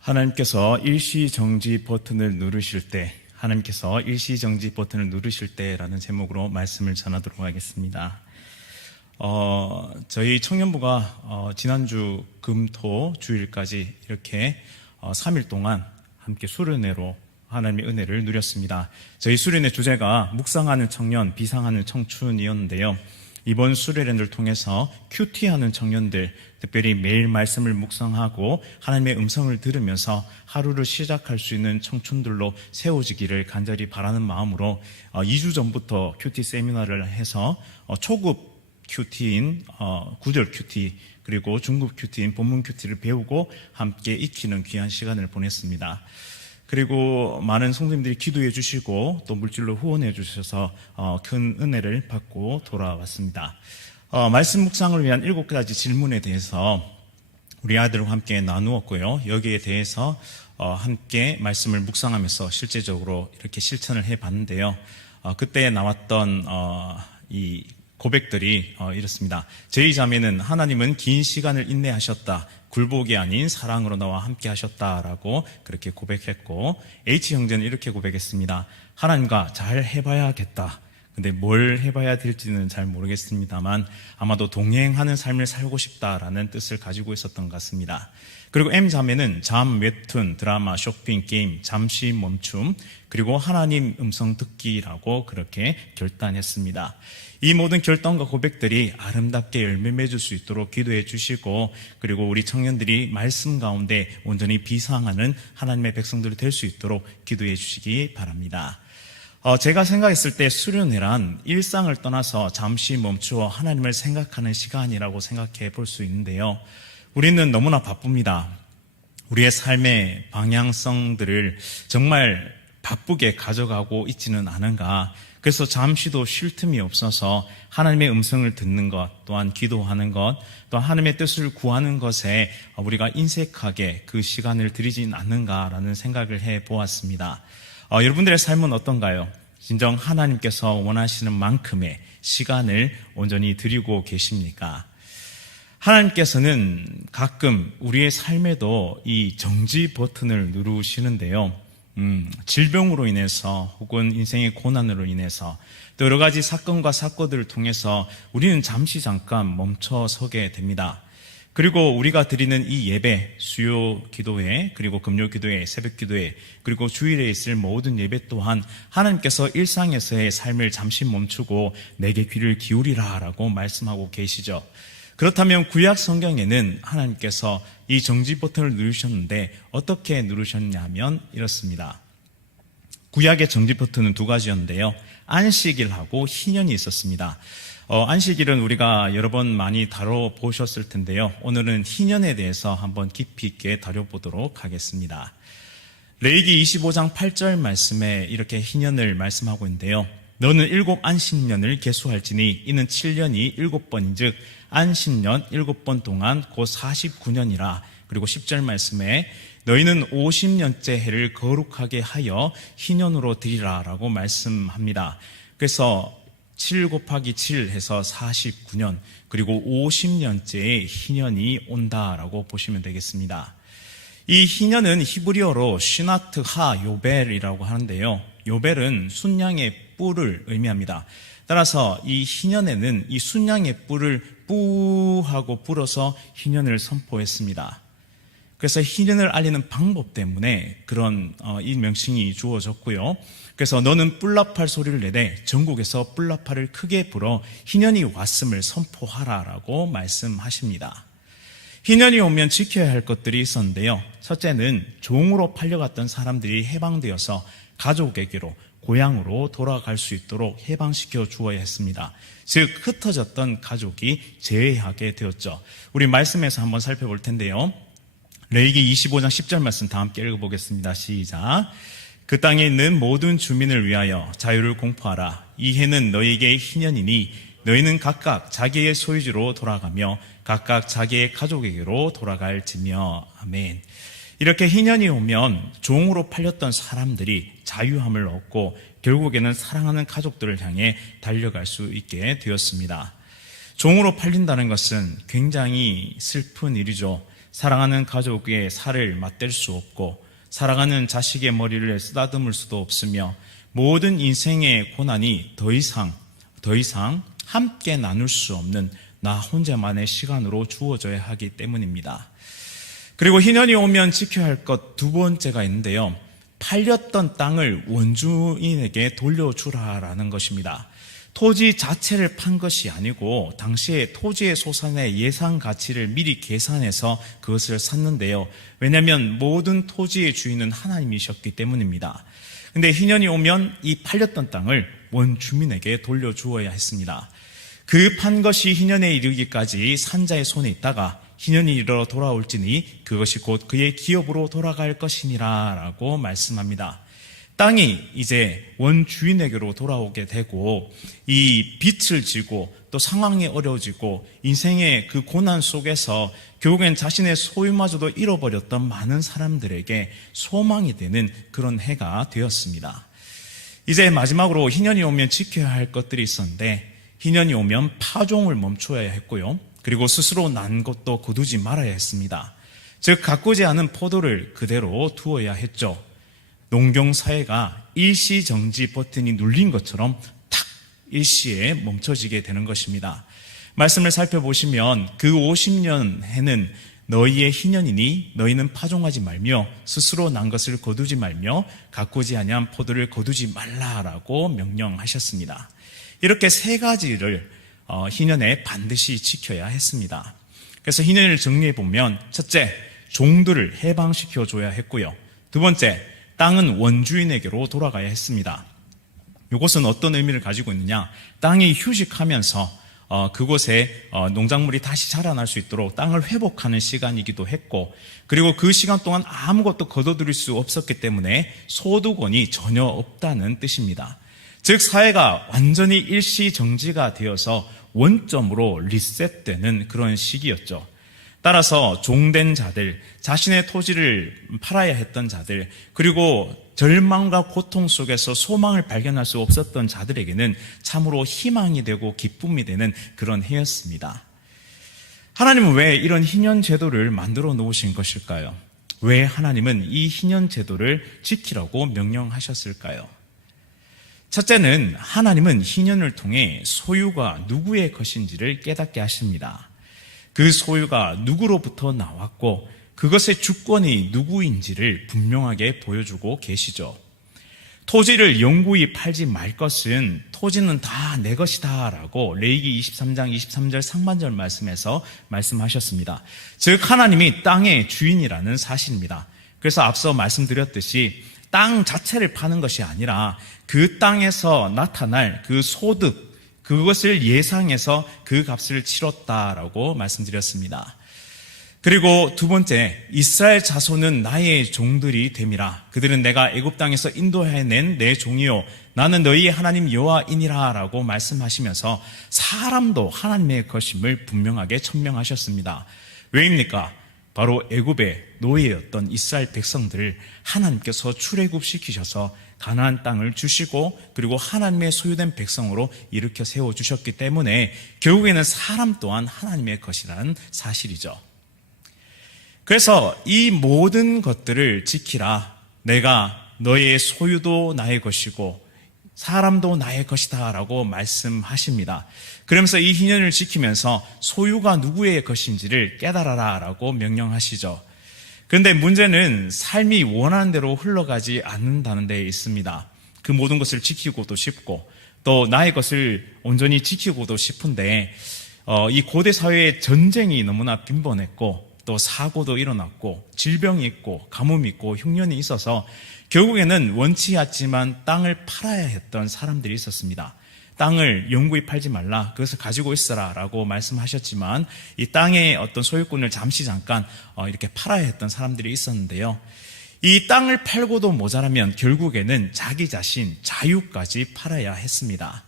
하나님께서 일시정지 버튼을 누르실 때, 하나님께서 일시정지 버튼을 누르실 때라는 제목으로 말씀을 전하도록 하겠습니다. 저희 청년부가 지난주 금토 주일까지 이렇게 3일 동안 함께 수련회로 하나님의 은혜를 누렸습니다. 저희 수련회 주제가 묵상하는 청년, 비상하는 청춘이었는데요. 이번 수련회를 통해서 큐티하는 청년들, 특별히 매일 말씀을 묵상하고 하나님의 음성을 들으면서 하루를 시작할 수 있는 청춘들로 세워지기를 간절히 바라는 마음으로 2주 전부터 큐티 세미나를 해서 초급 큐티인 구절 큐티, 그리고 중급 큐티인 본문 큐티를 배우고 함께 익히는 귀한 시간을 보냈습니다. 그리고 많은 성도님들이 기도해 주시고 또 물질로 후원해 주셔서 큰 은혜를 받고 돌아왔습니다. 말씀 묵상을 위한 7가지 질문에 대해서 우리 아들과 함께 나누었고요. 여기에 대해서 함께 말씀을 묵상하면서 실제적으로 이렇게 실천을 해봤는데요. 그때 나왔던 이 고백들이 이렇습니다. 저희 자매는 하나님은 긴 시간을 인내하셨다. 굴복이 아닌 사랑으로 나와 함께 하셨다라고 그렇게 고백했고, H 형제는 이렇게 고백했습니다. 하나님과 잘 해봐야겠다. 근데 뭘 해봐야 될지는 잘 모르겠습니다만 아마도 동행하는 삶을 살고 싶다라는 뜻을 가지고 있었던 것 같습니다. 그리고 M 자매는 잠, 웹툰, 드라마, 쇼핑, 게임, 잠시 멈춤, 그리고 하나님 음성 듣기라고 그렇게 결단했습니다. 이 모든 결단과 고백들이 아름답게 열매 맺을 수 있도록 기도해 주시고, 그리고 우리 청년들이 말씀 가운데 온전히 비상하는 하나님의 백성들이 될 수 있도록 기도해 주시기 바랍니다. 제가 생각했을 때 수련회란 일상을 떠나서 잠시 멈추어 하나님을 생각하는 시간이라고 생각해 볼 수 있는데요. 우리는 너무나 바쁩니다. 우리의 삶의 방향성들을 정말 바쁘게 가져가고 있지는 않은가. 그래서 잠시도 쉴 틈이 없어서 하나님의 음성을 듣는 것, 또한 기도하는 것, 또 하나님의 뜻을 구하는 것에 우리가 인색하게 그 시간을 들이진 않는가라는 생각을 해보았습니다. 여러분들의 삶은 어떤가요? 진정 하나님께서 원하시는 만큼의 시간을 온전히 드리고 계십니까? 하나님께서는 가끔 우리의 삶에도 이 정지 버튼을 누르시는데요. 질병으로 인해서 혹은 인생의 고난으로 인해서 또 여러 가지 사건과 사고들을 통해서 우리는 잠깐 멈춰서게 됩니다. 그리고 우리가 드리는 이 예배, 수요 기도회, 그리고 금요 기도회, 새벽 기도회, 그리고 주일에 있을 모든 예배 또한 하나님께서 일상에서의 삶을 잠시 멈추고 내게 귀를 기울이라 라고 말씀하고 계시죠. 그렇다면 구약 성경에는 하나님께서 이 정지 버튼을 누르셨는데 어떻게 누르셨냐면 이렇습니다. 구약의 정지 버튼은 2가지였는데요. 안식일하고 희년이 있었습니다. 안식일은 우리가 여러 번 많이 다뤄보셨을 텐데요. 오늘은 희년에 대해서 한번 깊이 있게 다뤄보도록 하겠습니다. 레위기 25장 8절 말씀에 이렇게 희년을 말씀하고 있는데요. 너는 7 안식년을 계수할지니 이는 7년이 7번인즉 안식년 7번 동안 곧 49년이라. 그리고 10절 말씀에 너희는 50년째 해를 거룩하게 하여 희년으로 드리라 라고 말씀합니다. 그래서 7 곱하기 7 해서 49년, 그리고 50년째의 희년이 온다라고 보시면 되겠습니다. 이 희년은 히브리어로 시나트 하 요벨이라고 하는데요. 요벨은 순양의 뿔을 의미합니다. 따라서 이 희년에는 이 순양의 뿔을 뿌하고 불어서 희년을 선포했습니다. 그래서 희년을 알리는 방법 때문에 그런 이 명칭이 주어졌고요. 그래서 너는 뿔나팔 소리를 내되 전국에서 뿔나팔을 크게 불어 희년이 왔음을 선포하라라고 말씀하십니다. 희년이 오면 지켜야 할 것들이 있었는데요. 첫째는 종으로 팔려갔던 사람들이 해방되어서 가족에게로, 고향으로 돌아갈 수 있도록 해방시켜 주어야 했습니다. 즉 흩어졌던 가족이 재회하게 되었죠. 우리 말씀에서 한번 살펴볼 텐데요. 레위기 25장 10절 말씀 다 함께 읽어보겠습니다. 시작. 그 땅에 있는 모든 주민을 위하여 자유를 공포하라. 이 해는 너희에게 희년이니 너희는 각각 자기의 소유지로 돌아가며 각각 자기의 가족에게로 돌아갈지며. 아멘. 이렇게 희년이 오면 종으로 팔렸던 사람들이 자유함을 얻고 결국에는 사랑하는 가족들을 향해 달려갈 수 있게 되었습니다. 종으로 팔린다는 것은 굉장히 슬픈 일이죠. 사랑하는 가족의 살을 맞댈 수 없고 사랑하는 자식의 머리를 쓰다듬을 수도 없으며 모든 인생의 고난이 더 이상 함께 나눌 수 없는 나 혼자만의 시간으로 주어져야 하기 때문입니다. 그리고 희년이 오면 지켜야 할 것 두 번째가 있는데요. 팔렸던 땅을 원주인에게 돌려주라라는 것입니다. 토지 자체를 판 것이 아니고 당시에 토지의 소산의 예상 가치를 미리 계산해서 그것을 샀는데요. 왜냐하면 모든 토지의 주인은 하나님이셨기 때문입니다. 근데 희년이 오면 이 팔렸던 땅을 원주민에게 돌려주어야 했습니다. 그 판 것이 희년에 이르기까지 산자의 손에 있다가 희년이 이르러 돌아올지니 그것이 곧 그의 기업으로 돌아갈 것이니라 라고 말씀합니다. 땅이 이제 원주인에게로 돌아오게 되고 이 빚을 지고 또 상황이 어려워지고 인생의 그 고난 속에서 결국엔 자신의 소유마저도 잃어버렸던 많은 사람들에게 소망이 되는 그런 해가 되었습니다. 이제 마지막으로 희년이 오면 지켜야 할 것들이 있었는데 희년이 오면 파종을 멈춰야 했고요. 그리고 스스로 난 것도 거두지 말아야 했습니다. 즉 가꾸지 않은 포도를 그대로 두어야 했죠. 농경사회가 일시정지 버튼이 눌린 것처럼 탁 일시에 멈춰지게 되는 것입니다. 말씀을 살펴보시면 그 50년 해는 너희의 희년이니 너희는 파종하지 말며 스스로 난 것을 거두지 말며 가꾸지 아니한 포도를 거두지 말라라고 명령하셨습니다. 이렇게 세 가지를 희년에 반드시 지켜야 했습니다. 그래서 희년을 정리해 보면 첫째, 종들을 해방시켜 줘야 했고요. 두 번째, 땅은 원주인에게로 돌아가야 했습니다. 이것은 어떤 의미를 가지고 있느냐? 땅이 휴식하면서 그곳에 농작물이 다시 자라날 수 있도록 땅을 회복하는 시간이기도 했고, 그리고 그 시간 동안 아무것도 거둬들일 수 없었기 때문에 소득원이 전혀 없다는 뜻입니다. 즉 사회가 완전히 일시정지가 되어서 원점으로 리셋되는 그런 시기였죠. 따라서 종된 자들, 자신의 토지를 팔아야 했던 자들, 그리고 절망과 고통 속에서 소망을 발견할 수 없었던 자들에게는 참으로 희망이 되고 기쁨이 되는 그런 해였습니다. 하나님은 왜 이런 희년 제도를 만들어 놓으신 것일까요? 왜 하나님은 이 희년 제도를 지키라고 명령하셨을까요? 첫째는 하나님은 희년을 통해 소유가 누구의 것인지를 깨닫게 하십니다. 그 소유가 누구로부터 나왔고 그것의 주권이 누구인지를 분명하게 보여주고 계시죠. 토지를 영구히 팔지 말 것은 토지는 다 내 것이다 라고 레위기 23장 23절 상반절 말씀에서 말씀하셨습니다. 즉 하나님이 땅의 주인이라는 사실입니다. 그래서 앞서 말씀드렸듯이 땅 자체를 파는 것이 아니라 그 땅에서 나타날 그 소득, 그것을 예상해서 그 값을 치렀다라고 말씀드렸습니다. 그리고 두 번째, 이스라엘 자손은 나의 종들이 됨이라. 그들은 내가 애굽 땅에서 인도해낸 내 종이요 나는 너희의 하나님 여호와이니라 라고 말씀하시면서 사람도 하나님의 것임을 분명하게 천명하셨습니다. 왜입니까? 바로 애굽의 노예였던 이스라엘 백성들을 하나님께서 출애굽시키셔서 가나안 땅을 주시고 그리고 하나님의 소유된 백성으로 일으켜 세워주셨기 때문에 결국에는 사람 또한 하나님의 것이라는 사실이죠. 그래서 이 모든 것들을 지키라. 내가 너의 소유도 나의 것이고 사람도 나의 것이다 라고 말씀하십니다. 그러면서 이 희년을 지키면서 소유가 누구의 것인지를 깨달아라 라고 명령하시죠. 그런데 문제는 삶이 원하는 대로 흘러가지 않는다는 데 있습니다. 그 모든 것을 지키고도 싶고 또 나의 것을 온전히 지키고도 싶은데 이 고대 사회의 전쟁이 너무나 빈번했고 또 사고도 일어났고 질병이 있고 가뭄이 있고 흉년이 있어서 결국에는 원치 않지만 땅을 팔아야 했던 사람들이 있었습니다. 땅을 영구히 팔지 말라, 그것을 가지고 있어라 라고 말씀하셨지만 이 땅의 어떤 소유권을 잠깐 이렇게 팔아야 했던 사람들이 있었는데요. 이 땅을 팔고도 모자라면 결국에는 자기 자신 자유까지 팔아야 했습니다.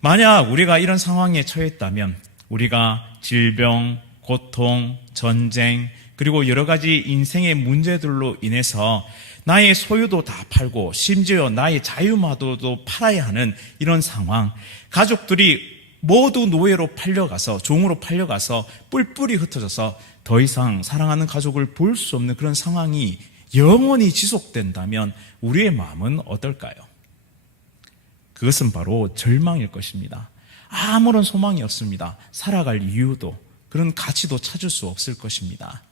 만약 우리가 이런 상황에 처했다면 우리가 질병, 고통, 전쟁, 그리고 여러 가지 인생의 문제들로 인해서 나의 소유도 다 팔고 심지어 나의 자유마저도 팔아야 하는 이런 상황, 가족들이 모두 노예로 팔려가서, 종으로 팔려가서 뿔뿔이 흩어져서 더 이상 사랑하는 가족을 볼 수 없는 그런 상황이 영원히 지속된다면 우리의 마음은 어떨까요? 그것은 바로 절망일 것입니다. 아무런 소망이 없습니다. 살아갈 이유도, 그런 가치도 찾을 수 없을 것입니다.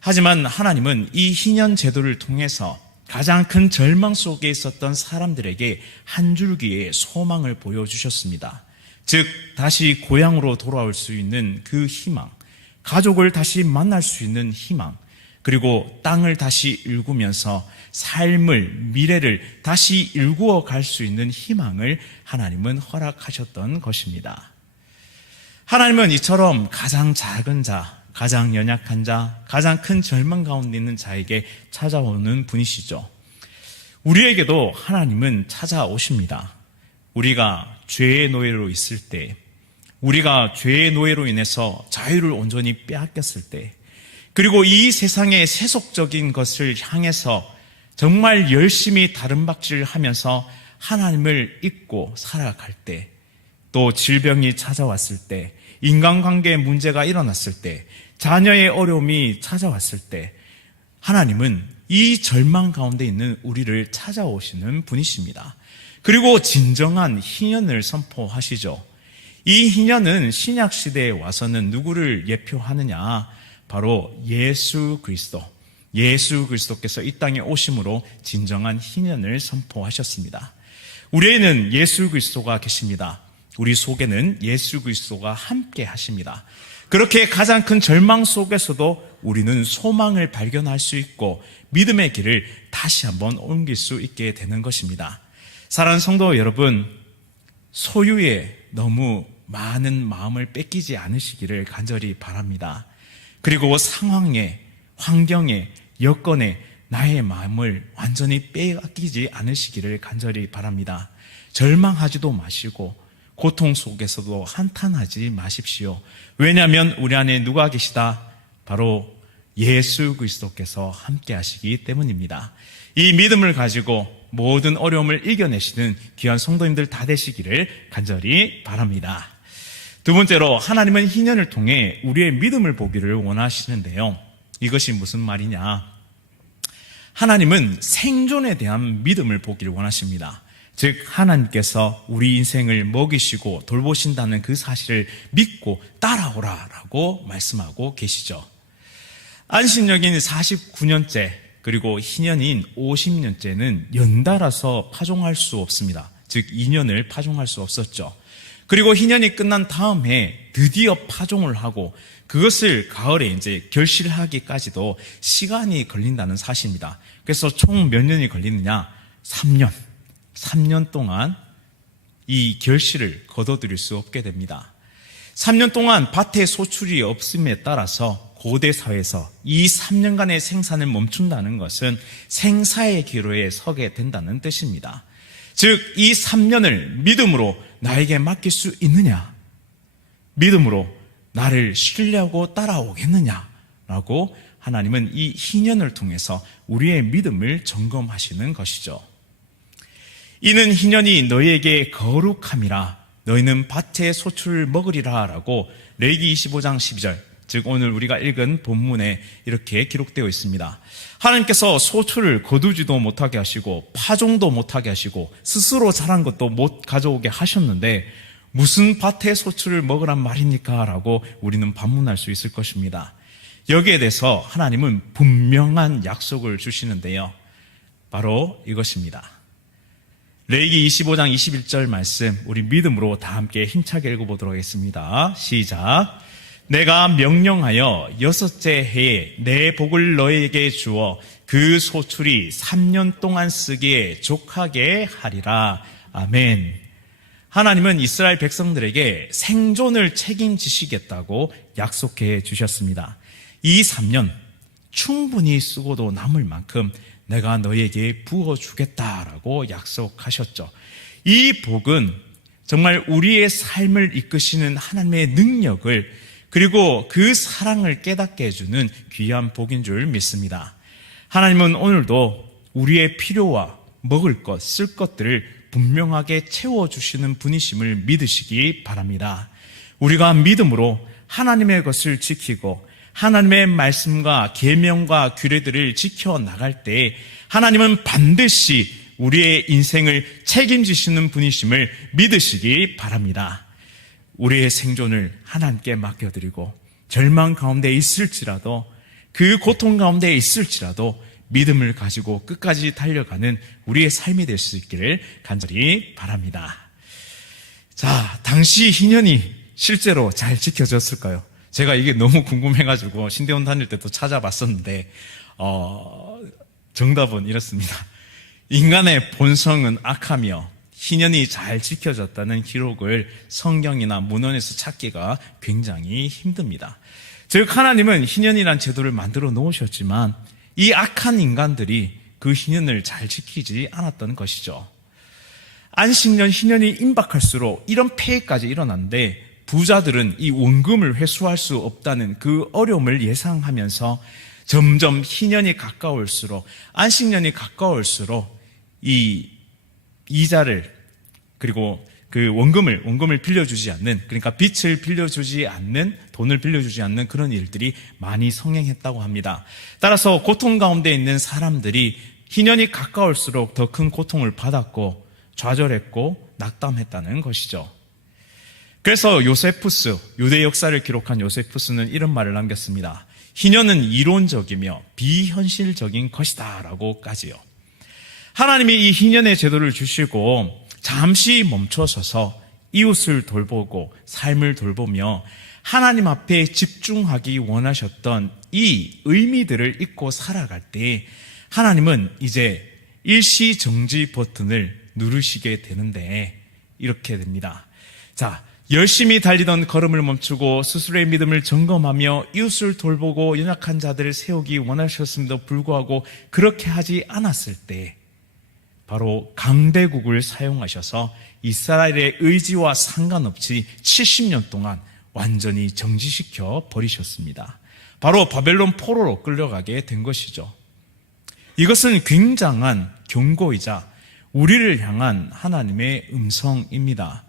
하지만 하나님은 이 희년 제도를 통해서 가장 큰 절망 속에 있었던 사람들에게 한 줄기의 소망을 보여주셨습니다. 즉, 다시 고향으로 돌아올 수 있는 그 희망, 가족을 다시 만날 수 있는 희망, 그리고 땅을 다시 일구면서 삶을, 미래를 다시 일구어 갈 수 있는 희망을 하나님은 허락하셨던 것입니다. 하나님은 이처럼 가장 작은 자, 가장 연약한 자, 가장 큰 절망 가운데 있는 자에게 찾아오는 분이시죠. 우리에게도 하나님은 찾아오십니다. 우리가 죄의 노예로 있을 때, 우리가 죄의 노예로 인해서 자유를 온전히 빼앗겼을 때, 그리고 이 세상의 세속적인 것을 향해서 정말 열심히 다름박질하면서 하나님을 잊고 살아갈 때, 또 질병이 찾아왔을 때, 인간관계에 문제가 일어났을 때, 자녀의 어려움이 찾아왔을 때 하나님은 이 절망 가운데 있는 우리를 찾아오시는 분이십니다. 그리고 진정한 희년을 선포하시죠. 이 희년은 신약 시대에 와서는 누구를 예표하느냐? 바로 예수 그리스도께서 이 땅에 오심으로 진정한 희년을 선포하셨습니다. 우리에는 예수 그리스도가 계십니다. 우리 속에는 예수 그리스도가 함께 하십니다. 그렇게 가장 큰 절망 속에서도 우리는 소망을 발견할 수 있고 믿음의 길을 다시 한번 옮길 수 있게 되는 것입니다. 사랑하는 성도 여러분, 소유에 너무 많은 마음을 뺏기지 않으시기를 간절히 바랍니다. 그리고 상황에, 환경에, 여건에 나의 마음을 완전히 빼앗기지 않으시기를 간절히 바랍니다. 절망하지도 마시고 고통 속에서도 한탄하지 마십시오. 왜냐하면 우리 안에 누가 계시다? 바로 예수 그리스도께서 함께 하시기 때문입니다. 이 믿음을 가지고 모든 어려움을 이겨내시는 귀한 성도님들 다 되시기를 간절히 바랍니다. 두 번째로, 하나님은 희년을 통해 우리의 믿음을 보기를 원하시는데요. 이것이 무슨 말이냐? 하나님은 생존에 대한 믿음을 보기를 원하십니다. 즉, 하나님께서 우리 인생을 먹이시고 돌보신다는 그 사실을 믿고 따라오라라고 말씀하고 계시죠. 안식년인 49년째 그리고 희년인 50년째는 연달아서 파종할 수 없습니다. 즉 2년을 파종할 수 없었죠. 그리고 희년이 끝난 다음 해 드디어 파종을 하고 그것을 가을에 이제 결실하기까지도 시간이 걸린다는 사실입니다. 그래서 총 몇 년이 걸리느냐? 3년 동안 이 결실을 거둬들일 수 없게 됩니다. 3년 동안 밭에 소출이 없음에 따라서 고대 사회에서 이 3년간의 생산을 멈춘다는 것은 생사의 기로에 서게 된다는 뜻입니다. 즉, 이 3년을 믿음으로 나에게 맡길 수 있느냐? 믿음으로 나를 신뢰하고 따라오겠느냐라고 하나님은 이 희년을 통해서 우리의 믿음을 점검하시는 것이죠. 이는 희년이 너희에게 거룩함이라 너희는 밭의 소출을 먹으리라 라고 레위기 25장 12절, 즉 오늘 우리가 읽은 본문에 이렇게 기록되어 있습니다. 하나님께서 소출을 거두지도 못하게 하시고 파종도 못하게 하시고 스스로 자란 것도 못 가져오게 하셨는데 무슨 밭의 소출을 먹으란 말입니까? 라고 우리는 반문할 수 있을 것입니다. 여기에 대해서 하나님은 분명한 약속을 주시는데요. 바로 이것입니다. 레위기 25장 21절 말씀, 우리 믿음으로 다 함께 힘차게 읽어보도록 하겠습니다. 시작. 내가 명령하여 6째 해에 내 복을 너희에게 주어 그 소출이 3년 동안 쓰기에 족하게 하리라. 아멘. 하나님은 이스라엘 백성들에게 생존을 책임지시겠다고 약속해 주셨습니다. 이 3년 충분히 쓰고도 남을 만큼 내가 너희에게 부어주겠다라고 약속하셨죠. 이 복은 정말 우리의 삶을 이끄시는 하나님의 능력을 그리고 그 사랑을 깨닫게 해주는 귀한 복인 줄 믿습니다. 하나님은 오늘도 우리의 필요와 먹을 것, 쓸 것들을 분명하게 채워주시는 분이심을 믿으시기 바랍니다. 우리가 믿음으로 하나님의 것을 지키고 하나님의 말씀과 계명과 규례들을 지켜나갈 때 하나님은 반드시 우리의 인생을 책임지시는 분이심을 믿으시기 바랍니다. 우리의 생존을 하나님께 맡겨드리고 절망 가운데 있을지라도 그 고통 가운데 있을지라도 믿음을 가지고 끝까지 달려가는 우리의 삶이 될 수 있기를 간절히 바랍니다. 자, 당시 희년이 실제로 잘 지켜졌을까요? 제가 이게 너무 궁금해가지고 신대원 다닐 때도 찾아봤었는데 정답은 이렇습니다. 인간의 본성은 악하며 희년이 잘 지켜졌다는 기록을 성경이나 문헌에서 찾기가 굉장히 힘듭니다. 즉 하나님은 희년이란 제도를 만들어 놓으셨지만 이 악한 인간들이 그 희년을 잘 지키지 않았던 것이죠. 안식년 희년이 임박할수록 이런 폐해까지 일어났는데 부자들은 이 원금을 회수할 수 없다는 그 어려움을 예상하면서 점점 희년이 가까울수록 안식년이 가까울수록 이 이자를 그리고 그 원금을 빌려주지 않는, 그러니까 빚을 빌려주지 않는, 돈을 빌려주지 않는 그런 일들이 많이 성행했다고 합니다. 따라서 고통 가운데 있는 사람들이 희년이 가까울수록 더 큰 고통을 받았고 좌절했고 낙담했다는 것이죠. 그래서 요세푸스, 유대 역사를 기록한 요세푸스는 이런 말을 남겼습니다. 희년은 이론적이며 비현실적인 것이다 라고까지요. 하나님이 이 희년의 제도를 주시고 잠시 멈춰서서 이웃을 돌보고 삶을 돌보며 하나님 앞에 집중하기 원하셨던 이 의미들을 잊고 살아갈 때 하나님은 이제 일시정지 버튼을 누르시게 되는데 이렇게 됩니다. 자, 열심히 달리던 걸음을 멈추고 스스로의 믿음을 점검하며 이웃을 돌보고 연약한 자들을 세우기 원하셨음에도 불구하고 그렇게 하지 않았을 때 바로 강대국을 사용하셔서 이스라엘의 의지와 상관없이 70년 동안 완전히 정지시켜 버리셨습니다. 바로 바벨론 포로로 끌려가게 된 것이죠. 이것은 굉장한 경고이자 우리를 향한 하나님의 음성입니다.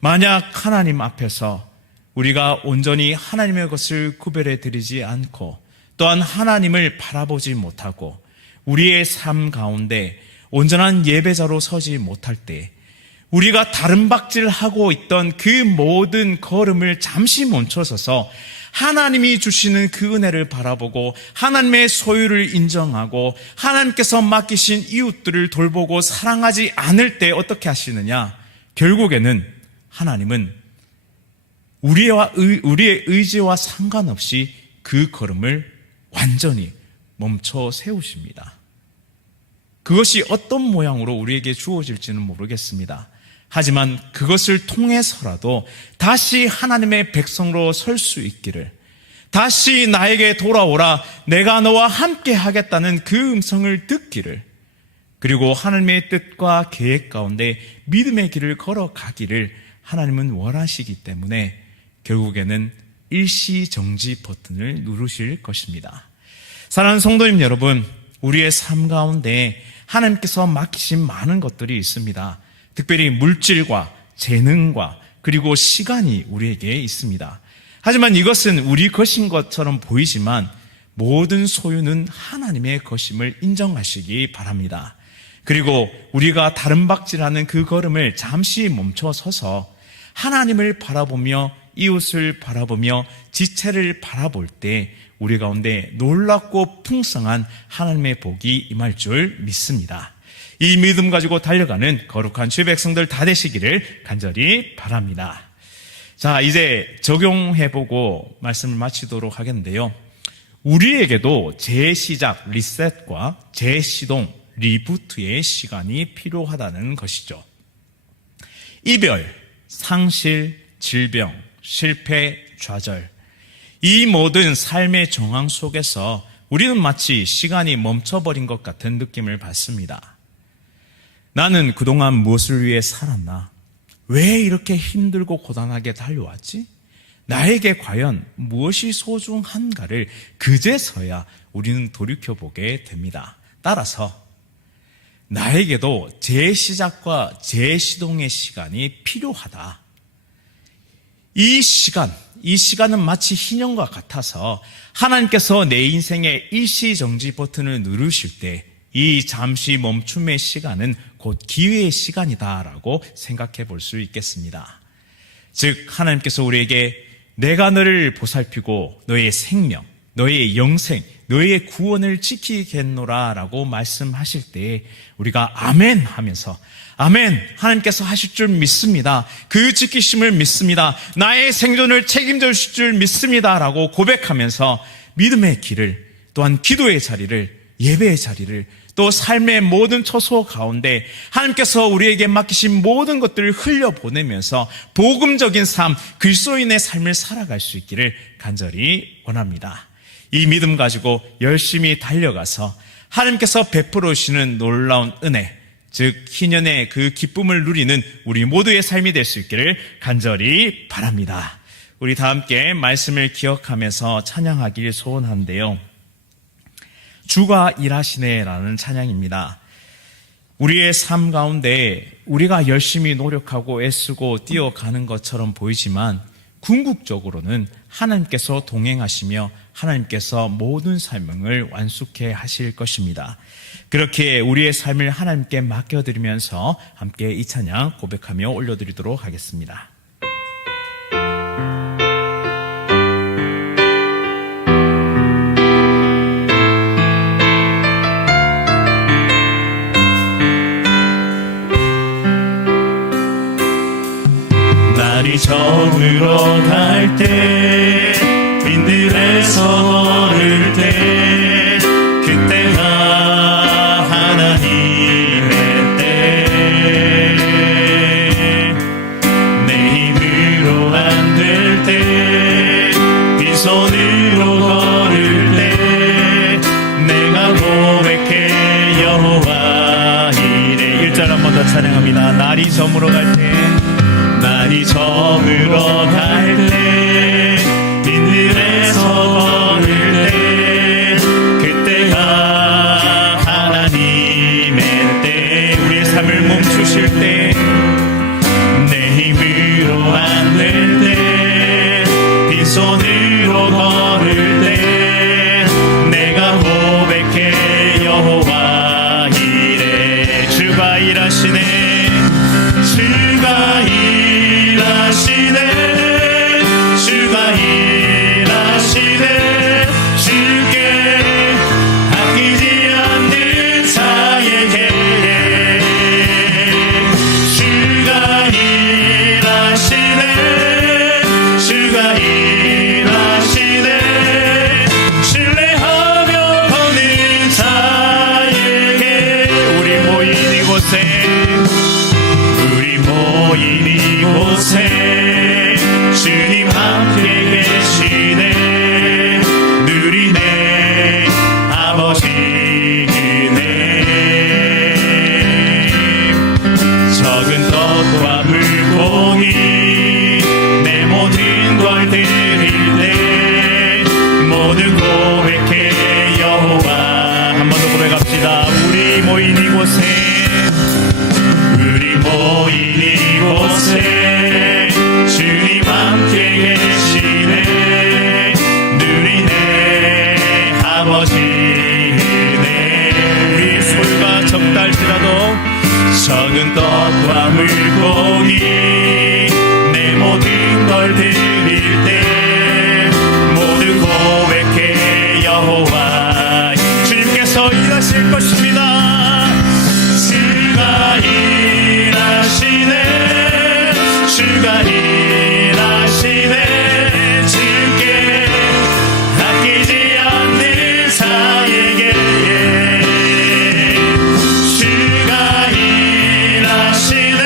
만약 하나님 앞에서 우리가 온전히 하나님의 것을 구별해 드리지 않고 또한 하나님을 바라보지 못하고 우리의 삶 가운데 온전한 예배자로 서지 못할 때 우리가 다른박질하고 있던 그 모든 걸음을 잠시 멈춰서서 하나님이 주시는 그 은혜를 바라보고 하나님의 소유를 인정하고 하나님께서 맡기신 이웃들을 돌보고 사랑하지 않을 때 어떻게 하시느냐? 결국에는 하나님은 우리의 의지와 상관없이 그 걸음을 완전히 멈춰 세우십니다. 그것이 어떤 모양으로 우리에게 주어질지는 모르겠습니다. 하지만 그것을 통해서라도 다시 하나님의 백성으로 설 수 있기를, 다시 나에게 돌아오라, 내가 너와 함께 하겠다는 그 음성을 듣기를, 그리고 하나님의 뜻과 계획 가운데 믿음의 길을 걸어가기를 하나님은 원하시기 때문에 결국에는 일시정지 버튼을 누르실 것입니다. 사랑하는 성도님 여러분, 우리의 삶 가운데 하나님께서 맡기신 많은 것들이 있습니다. 특별히 물질과 재능과 그리고 시간이 우리에게 있습니다. 하지만 이것은 우리 것인 것처럼 보이지만 모든 소유는 하나님의 것임을 인정하시기 바랍니다. 그리고 우리가 다른박질하는 그 걸음을 잠시 멈춰서서 하나님을 바라보며 이웃을 바라보며 지체를 바라볼 때 우리 가운데 놀랍고 풍성한 하나님의 복이 임할 줄 믿습니다. 이 믿음 가지고 달려가는 거룩한 주의 백성들 다 되시기를 간절히 바랍니다. 자, 이제 적용해보고 말씀을 마치도록 하겠는데요. 우리에게도 재시작, 리셋과 재시동, 리부트의 시간이 필요하다는 것이죠. 이별, 상실, 질병, 실패, 좌절, 이 모든 삶의 정황 속에서 우리는 마치 시간이 멈춰버린 것 같은 느낌을 받습니다. 나는 그동안 무엇을 위해 살았나? 왜 이렇게 힘들고 고단하게 달려왔지? 나에게 과연 무엇이 소중한가를 그제서야 우리는 돌이켜보게 됩니다. 따라서 나에게도 재시작과 재시동의 시간이 필요하다. 이 시간은 마치 희년과 같아서 하나님께서 내 인생의 일시정지 버튼을 누르실 때 이 잠시 멈춤의 시간은 곧 기회의 시간이다라고 생각해 볼 수 있겠습니다. 즉 하나님께서 우리에게 내가 너를 보살피고 너의 생명, 너의 영생, 너의 구원을 지키겠노라 라고 말씀하실 때 우리가 아멘 하면서 아멘, 하나님께서 하실 줄 믿습니다. 그 지키심을 믿습니다. 나의 생존을 책임져 주실 줄 믿습니다 라고 고백하면서 믿음의 길을, 또한 기도의 자리를, 예배의 자리를, 또 삶의 모든 처소 가운데 하나님께서 우리에게 맡기신 모든 것들을 흘려보내면서 복음적인 삶, 그리스도인의 삶을 살아갈 수 있기를 간절히 원합니다. 이 믿음 가지고 열심히 달려가서 하나님께서 베풀어 주시는 놀라운 은혜, 즉 희년의 그 기쁨을 누리는 우리 모두의 삶이 될 수 있기를 간절히 바랍니다. 우리 다 함께 말씀을 기억하면서 찬양하길 소원한데요. 주가 일하시네라는 찬양입니다. 우리의 삶 가운데 우리가 열심히 노력하고 애쓰고 뛰어가는 것처럼 보이지만 궁극적으로는 하나님께서 동행하시며 하나님께서 모든 삶을 완수케 하실 것입니다. 그렇게 우리의 삶을 하나님께 맡겨드리면서 함께 이 찬양 고백하며 올려드리도록 하겠습니다. 날이 저물어 갈 때 빈들에서 걸을 때 그때가 하나님의 때 내 힘으로 안 될 때 빈손으로 걸을 때 내가 고백해 여호와 이래 1절 한 번 더 찬양합니다. 날이 저물어 갈 때 날이 저물어 갈 때 빈들에서 걸을 때 그때가 하나님의 때 우리의 삶을 멈추실 때 내 힘으로 안 될 때 빈손으로 걸을 때 내가 고백해 여호와 이래 주가 일하시네 주가 일하시네 주가 일하시네 주께 아끼지 않는 자에게 주가 일하시네 주가 일하시네 신뢰하며 걷는 자에게 우리 모인 이곳에 주님 함께 계시네 누리네 아버지 은혜 적은 떡과 물고기 내 모든 걸 드릴 때 모두 고백해 여호와 한 번 더 고백합시다. 우리 모인 이곳에 주님 함께 계시네 누리네 아버지 은혜 우리 소유가 적달지라도 적은 떡과 물고기 내 모든 걸 드릴 때 모두 고백해 여호와 주님께서 일하실 것입니다. 주가 일하시네 주가 일하시네 주께 아끼지 않는 자에게 주가 일하시네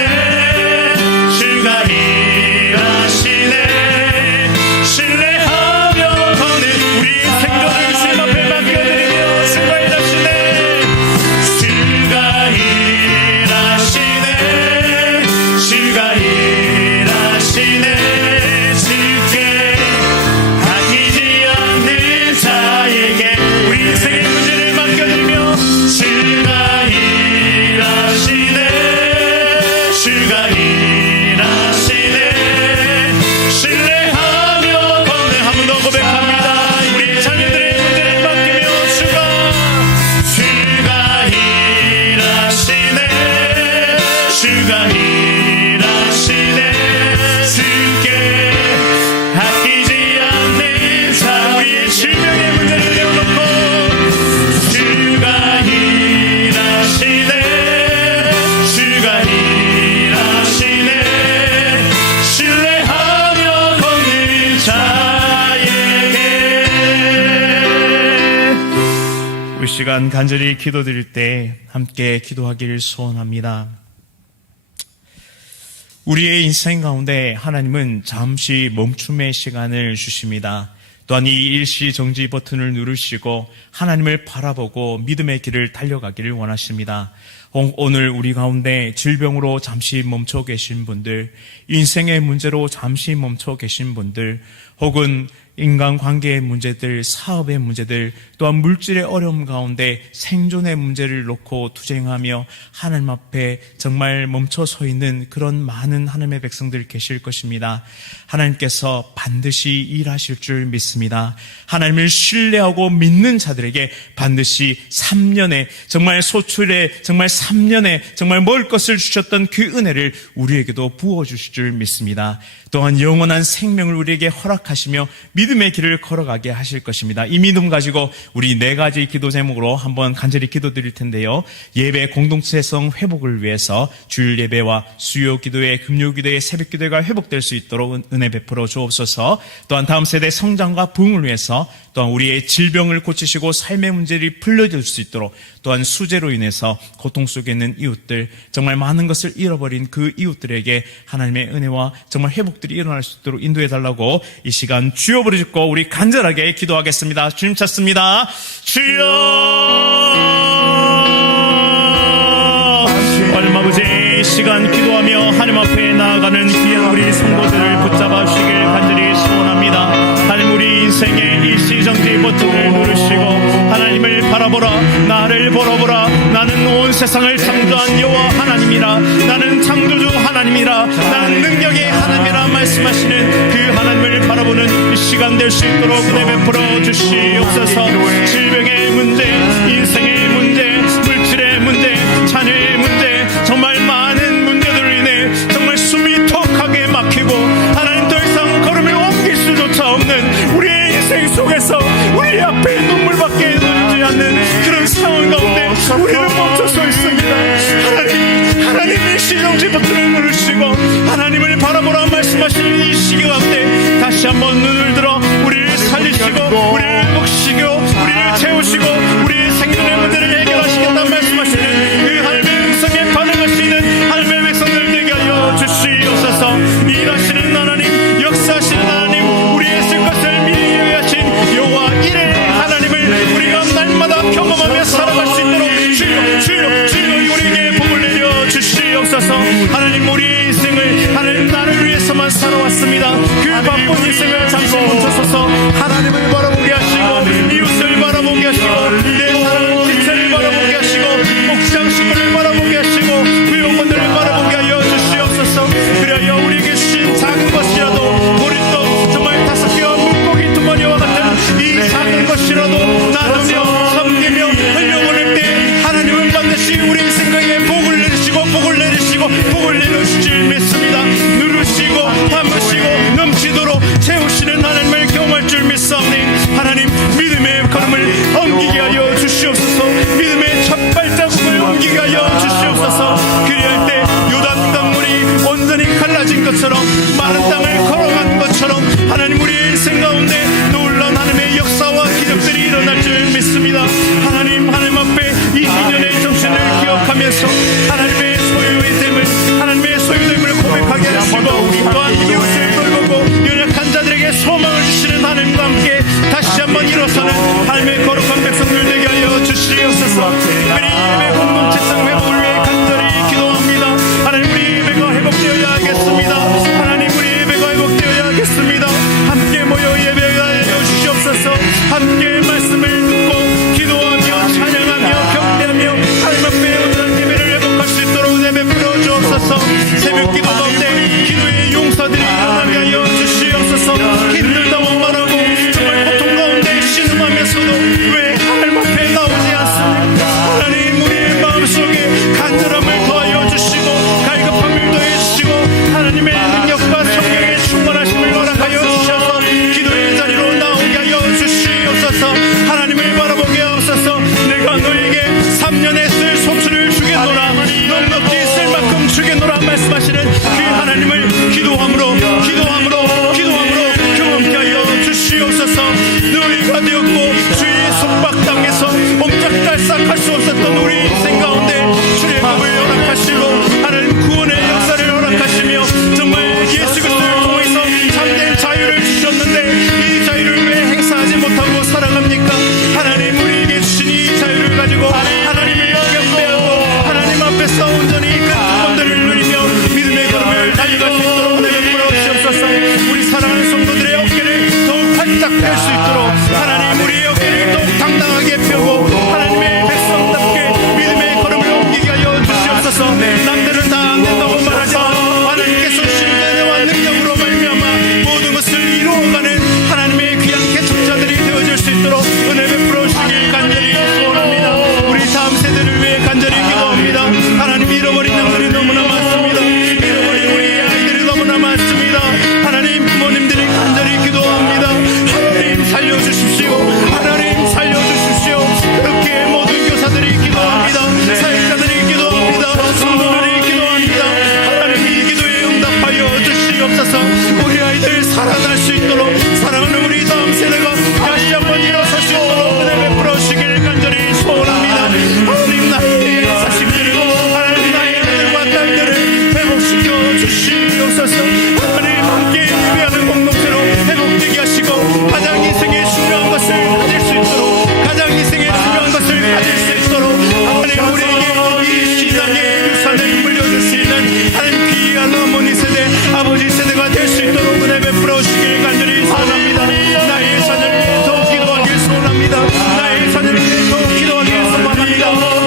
시간 간절히 기도드릴 때 함께 기도하기를 소원합니다. 우리의 인생 가운데 하나님은 잠시 멈춤의 시간을 주십니다. 또한 이 일시정지 버튼을 누르시고 하나님을 바라보고 믿음의 길을 달려가기를 원하십니다. 오늘 우리 가운데 질병으로 잠시 멈춰 계신 분들, 인생의 문제로 잠시 멈춰 계신 분들, 혹은 인간관계의 문제들, 사업의 문제들, 또한 물질의 어려움 가운데 생존의 문제를 놓고 투쟁하며 하나님 앞에 정말 멈춰 서 있는 그런 많은 하나님의 백성들 계실 것입니다. 하나님께서 반드시 일하실 줄 믿습니다. 하나님을 신뢰하고 믿는 자들에게 반드시 3년에 정말 소출에 정말 3년에 정말 먹을 것을 주셨던 그 은혜를 우리에게도 부어주실 줄 믿습니다. 또한 영원한 생명을 우리에게 허락하시며 믿음의 길을 걸어가게 하실 것입니다. 이 믿음 가지고 우리 4가지 기도 제목으로 한번 간절히 기도드릴 텐데요. 예배 공동체성 회복을 위해서 주일 예배와 수요 기도회, 금요 기도회, 새벽 기도회가 회복될 수 있도록 은혜 베풀어 주옵소서. 또한 다음 세대 성장과 부흥을 위해서, 또한 우리의 질병을 고치시고 삶의 문제를 풀려줄 수 있도록, 또한 수재로 인해서 고통 속에 있는 이웃들, 정말 많은 것을 잃어버린 그 이웃들에게 하나님의 은혜와 정말 회복들이 일어날 수 있도록 인도해 달라고 이 시간 주여 부르짖고 우리 간절하게 기도하겠습니다. 주님 찾습니다. 주여! 하나님 아버지, 이 시간 기도하며 하나님 앞에 나아가는 귀한 우리 성도들을 붙잡아 주시길 간절히 소원합니다. 하나님, 우리 인생의 일시정지 버튼을 누르시고 하나님을 바라보라. 나를 보러보라. 나는 온 세상을 창조한 여호와 하나님이라. 나는 창조주 하나님이라. 나는 능력의 하나님이라 말씀하시는 그 하나님을 바라보는 이 시간 될 수 있도록 은혜 베풀어 주시옵소서. 질병의 문제, 인생의 문제, 물질의 문제, 자녀의 문제, 정말 많은 문제들로 인해 정말 숨이 턱하게 막히고 하나님 더 이상 걸음을 옮길 수조차 없는 우리의 인생 속에서 우리 앞에 눈물밖에 흐르지 않는 그런 상황 가운데 우리는 멈춰서 있습니다. 하나님 일시정지 버튼을 누르시고 하나님을 바라보라 말씀하시는 이 시기 가운데 다시 한번 눈을 들어 우리를 살리시고 우리를 먹시고 우리를 채우시고 우리의 생존의 문제를 해결하시겠다 말씀하시는 그 하나님의 음성에 반응할 수 있는 하나님의 백성들 되게 하여 주시옵소서. 일하시는 하나님, 역사하시는 하나님, 우리의 쓸 것을 미리 예외하신 여호와 이레 하나님을 우리가 날마다 경험하며 살아갈 수 있도록 주여 우리에게 복을 내려 주시옵소서. 하나님, 우리의 인생을 하나님 나를 위해서만 살아왔습니다. 그 바쁜 인생을 잠시 멈춰서서 하나님을 바라보게 하시고 이웃을 바라보게 하시고 내 사랑하는 집사를 바라보게 하시고 목장 식구를 바라보게 하시고 구역원들을 바라보게 하여 주시옵소서. 그리하여 우리에게 주신 작은 것이라도 보리떡 정말 5개와 물고기 2마리와 같은 이 작은 것이라도 나누며 섬기며 흘려보낼 때 하나님은 반드시 우리 생각에 복을 내리시고 복을 내려주실 줄 믿습니다. 누르시고 담으시고 넘치도록 채우시는 하나님을 경험할 줄 믿사오니 하나님, 믿음의 걸음을 옮기게 하여 주시옵소서. 믿음의 첫 발자국을 옮기게 하여 주시옵소서. 그리할 때 요단 강물이 온전히 갈라진 것처럼 마른 땅을 걸어간 것처럼 하나님, 우리의 인생 가운데 놀라운 하나님의 역사와 기적들이 일어날 줄 믿습니다. 하나님 앞에 이 2년의 정신을 기억하면서 하나님의 소유됨을 고백하게 하시고 또한 이웃을 돌보고 연약한 자들에게 소망을 주시는 하나님과 함께 다시 한번 일어서는 하나님의 거룩한 백성들 달랍니까? 하나님 우리에게 주신 이 자유를 가지고 하나님을 경배하고 하나님 앞에서 온전히 그 특권들을 누리며 믿음의 걸음을 달려갈 수 있도록 은혜 베풀어 주옵소서. 우리 사랑하는 성도들의 어깨를 더욱 활짝 펼 수 있도록 하나님 우리의 어깨를 더욱 당당하게 펴고 하나님의 백성답게 믿음의 걸음을 옮기게 하여 주시옵소서. 남들은 다 안 된다고 말하지만 하나님께서 주신 은혜와 능력으로 말미암아 모든 것을 이루어가는 하나님의 귀한 개척자들이 되어질 수 있도록 은혜 베풀어 주시길 간절히 소원합니다. 우리 다음 세대를 위해 간절히 기도합니다. 하나님 잃어버린 영들이 너무나 많습니다. 잃어버린 우리 아이들이 너무나 많습니다. 하나님 부모님들이 간절히 기도합니다. 하나님 살려주십시오. 하나님 살려주십시오. 그렇게 모든 교사들이 기도합니다. 사역자들이 기도합니다. 성도들이 기도합니다. 하나님 이 기도에 응답하여 주시옵소서. 우리 아이들 살아날 수 있도록 사랑하는 우리 다음 세대가 다시 한번 일어설 수 있도록 은혜 베풀어 주시길 간절히 소원합니다. 하나님 나의 자식들을 하나님 나의 아들과 딸들을 회복시켜 주시옵소서. 하나님 함께 예배하는 공동체로 회복되게 하시고 가장 인생에 중요한 것을 가질 수 있도록 가장 인생에 중요한 것을 가질 수 있도록 하나님 우리에게 이 신앙의 유산을 물려줄 수 있는 하나님 귀한 어머니 세대 아버지 세대가 될 수 있도록 은혜 베풀어 주시길 간절히 소원합니다. 나의 자녀를 더 기도하길 소원합니다. 나의 자녀를 더 기도하길 소원합니다.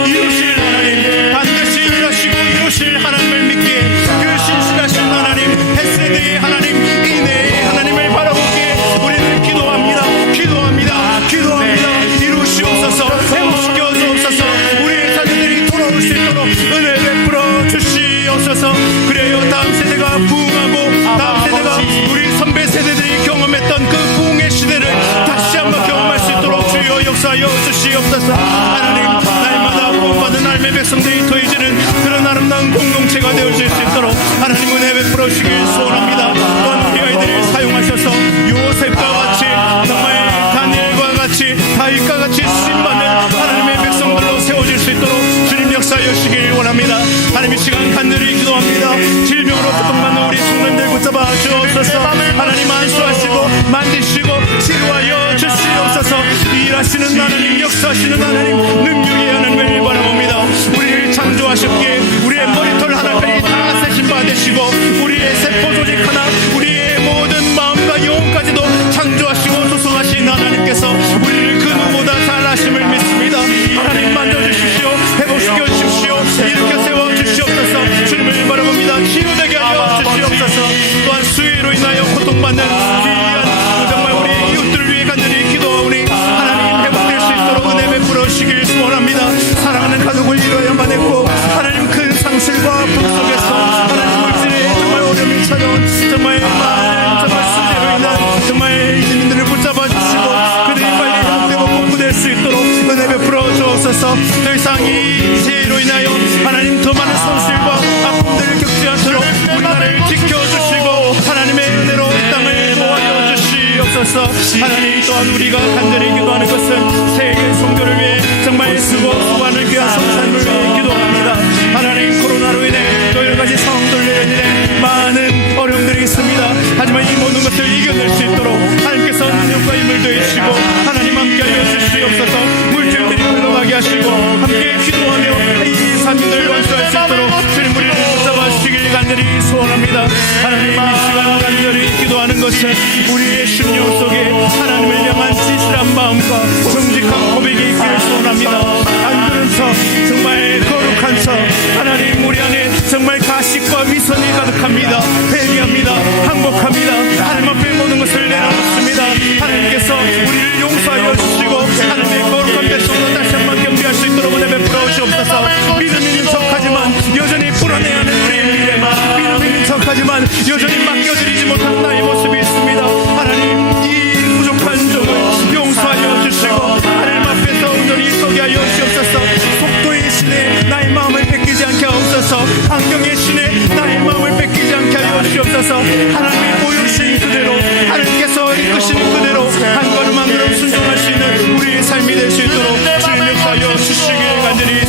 이루실 하나님 반드시 일하시고 이루실 하나님을 믿기에 그 신실하신 하나님 헤세드의 하나님 인내의 하나님을 바라보기에 우리는 기도합니다. 이루시옵소서. 회복시켜 주옵소서. 우리의 자녀들이 돌아올 수 있도록 은혜 베풀어 주시옵소서. 그래요 다음 세대가 부흥하고 다음 세대가 우리 선배 세대들이 경험했던 그 부흥의 시대를 다시 한번 경험할 수 있도록 주여 역사하여 주시옵소서. 하나님 날마다 구원받은 하나님의 백성들이 더해지는 그런 아름다운 공동체가 되어질 수 있도록 하나님 은혜 베풀어 주시길 소원합니다. 또한 우리 아이들을 사용하셔서 요셉과 같이 정말 다니엘과 같이 다윗과 같이 쓰임받는 하나님의 백성들로 세워질 수 있도록 주님 역사하여 주시길 원합니다. 하나님 이 시간 간절히 기도합니다. 질병으로 고통받는 우리 성도님들 붙잡아 주옵소서. 하나님 안수하시고 만지시고 치료하여 주시옵소서. 일하시는 하나님 역사하시는 하나님 능력의 하나님을 바라봅니다. 우리를 창조하셨기에 우리의 머리털 하나까지 다 세신 바 되시고 우리의 세포 조직 하나 우리의 모든 마음과 영혼까지도 창조하시고 조성하신 하나님께서 우리를 그 누구보다 잘하심을 믿습니다. 하나님 만져주십시오. 회복시켜 주십시오. 일으켜 세워주시옵소서. 주님을 바라봅니다. 치유되게 하여 주시옵소서. 또한 수위로 인하여 고통받는 귀한 정말 우리 이웃들을 위해 간절히 기도하오니 하나님 회복될 수 있도록 은혜 베풀어 주시길 소원합니다. 사랑하는 가족을 이루어야만 했고 하나님 큰 상실과 아픔 속에서 하나님 물질의 정말 어려움이 찾아온 정말 많은 정말 수재로 인한 정말 이민들을 붙잡아 주시고 그들이 빨리 회복되고 복구될 수 있도록 은혜 베풀어 주옵소서. 더 이상 이 세로 인하여 하나님 더 많은 손실과 아픔들을 겪지 않도록 우리나라를 지켜주시고 하나님의 은혜로 이 땅을 모아여 주시옵소서. 하나님 또한 우리가 간절히 기도하는 것은 세계 선교를 위해 정말 수고하는 귀한 성찬을 위해 기도합니다. 하나님 코로나로 인해 또 여러 가지 상황들로 인해 많은 어려움들이 있습니다. 하지만 이 모든 것을 이겨낼 수 있도록 하나님께서 능력과 힘을 더해주시고 하나님 함께하여 주시옵소서. 물질들이 흘러가게 하시고 함께 기도하며 이 삶을 완수할 수 있도록 주님 우리를 붙잡아 주시길 간절히 소원합니다. 하나님 이 시간 간절히 기도하는 것은 우리의 심령 속에 하나님을 향한 진실한 마음과 정직한 고백이 있기를 소원합니다. 안 그런 척 정말 거룩한 척 하나님 우리 안에 정말 가식과 위선이 가득합니다. 회개합니다. 항복합니다. 하나님 앞에 모든 것을 내려놓습니다. 하나님께서 우리를 용서하여 주시고 하나님의 거룩한 백성으로 다시 한번 경배할 수 있도록 은혜 베풀어 주옵소서. 믿음 있는 척하지만 여전히 불안해하는 우리의 미래, 믿음 있는 척하지만 여전히 맡겨드리지 못하는 나의 모습이 있습니다. 하나님 이 부족한 점을 용서하여 주시고 하나님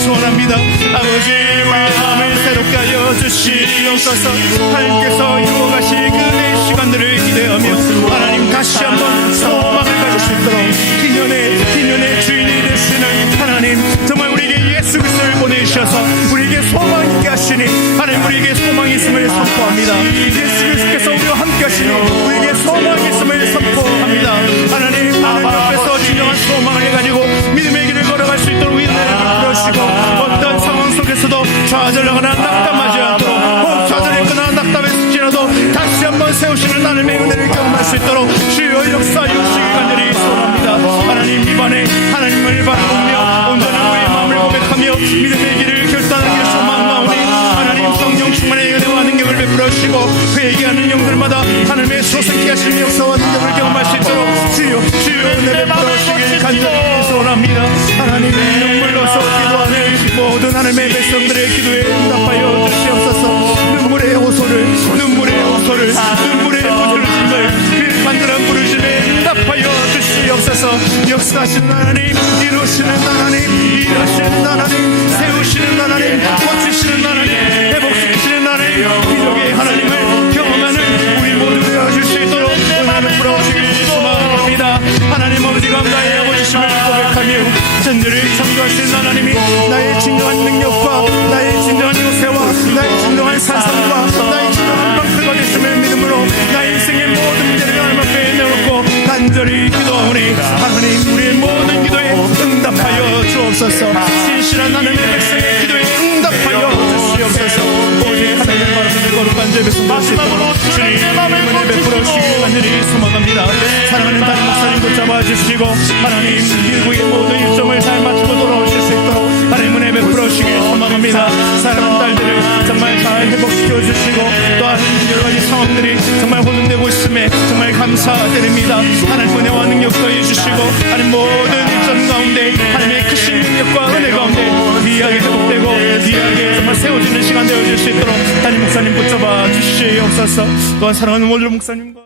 소원합니다. 아버지 우리의 마음을 새롭게 하여 주시옵소서. 하나님께서 이루어가실 그의 시간들을 기대하며 하나님 다시 한번 소망을 가질 수 있도록 기년의 주인이 되시는 하나님, 정말 우리에게 예수 그리스도를 보내주셔서 우리에게 소망 있게 하시니 하나님, 우리에게 소망이 있음을 선포합니다. 예수 그리스도께서 우리와 함께 하시니 우리에게 소망이 있음을 선포합니다. 하나님 옆에서 진정한 소망을 가지고 믿음의 길을 걸어갈 수 있도록 은혜를 베푸시고, 어떤 상황 속에서도 좌절하거나 낙담하지 않도록, 혹 좌절했거나 낙담했을지라도 다시 한번 세우시는 하나님의 은혜를 경험할 수 있도록 주여 역사해 주시기 간절히 소원합니다. 하나님, 이번에 하나님을 바라보며 온전한 우리의 마음을 고백하며 믿음의 길을 결단하기를 소망하오니 하나님, 성령 충만의 은혜와 능력을 베풀어 주시고 회개하는 영들마다 하나님의 소생케 하시는 역사와 능력을 경험할 수 있도록 주여 은혜 베풀어 주시길 간절히 소원합니다. 하나님, 눈물로서 기도하는 모든 하나님의 백성들의 기도에 응답하여 주시옵소서. 눈물의 호소를 눈물의 부르심을 그 간절한 부르심에 응답하여 주시옵소서. 역사하시는 하나님, 이루시는 하나님, 세우시는 하나님, 고치시는 하나님, 회복시키시는 하나님, 기적의 하나님을 경험하는 우리 모두가 줄 수 있도록 은혜를 풀어주시길 소망합니다. 하나님 아버지, 감사의 아버지심을 고백하며 전들을 창조하시는 하나님이 나의 진정한 능력과 나의 진정한 요새와 나의 진정한 산성과 나의 진정한 방패가 되심을 믿음으로 나의 인생의 모든 문제를 하나님 앞에 내놓고 간절히 기도하오니 하나님, 우리의 모든 기도에 응답하여 주옵소서. 진실한 하나님의 백성의 기도에 응답하여 주시옵소서. 오직 하나님의 바라보는 거룩한 죄 백성 될수 있도록 주님 은혜 베풀어 주시길 간절히 소망합니다. 사랑하는 담임 목사님 붙잡아 주시고 하나님, 미국의 모든 일정을 잘 마치고 돌아오실 수 있도록 하나님 은혜 베풀어 주시길 소망합니다. 사랑하는 딸들을 정말 잘 회복시켜 주시고, 또한 여러 가지 상황들이 정말 혼돈되고 있음에 정말 감사드립니다. 하나님 은혜와 능력 더해 주시고 하나님 모든 일정 가운데 하나님의 크신 능력과 은혜 가운데 귀하게 회복되고 귀하게 정말 세워지는 시간 되어줄 수 있도록 담임 목사님 붙잡아 주시옵소서. 또한 사랑하는 원로 목사님과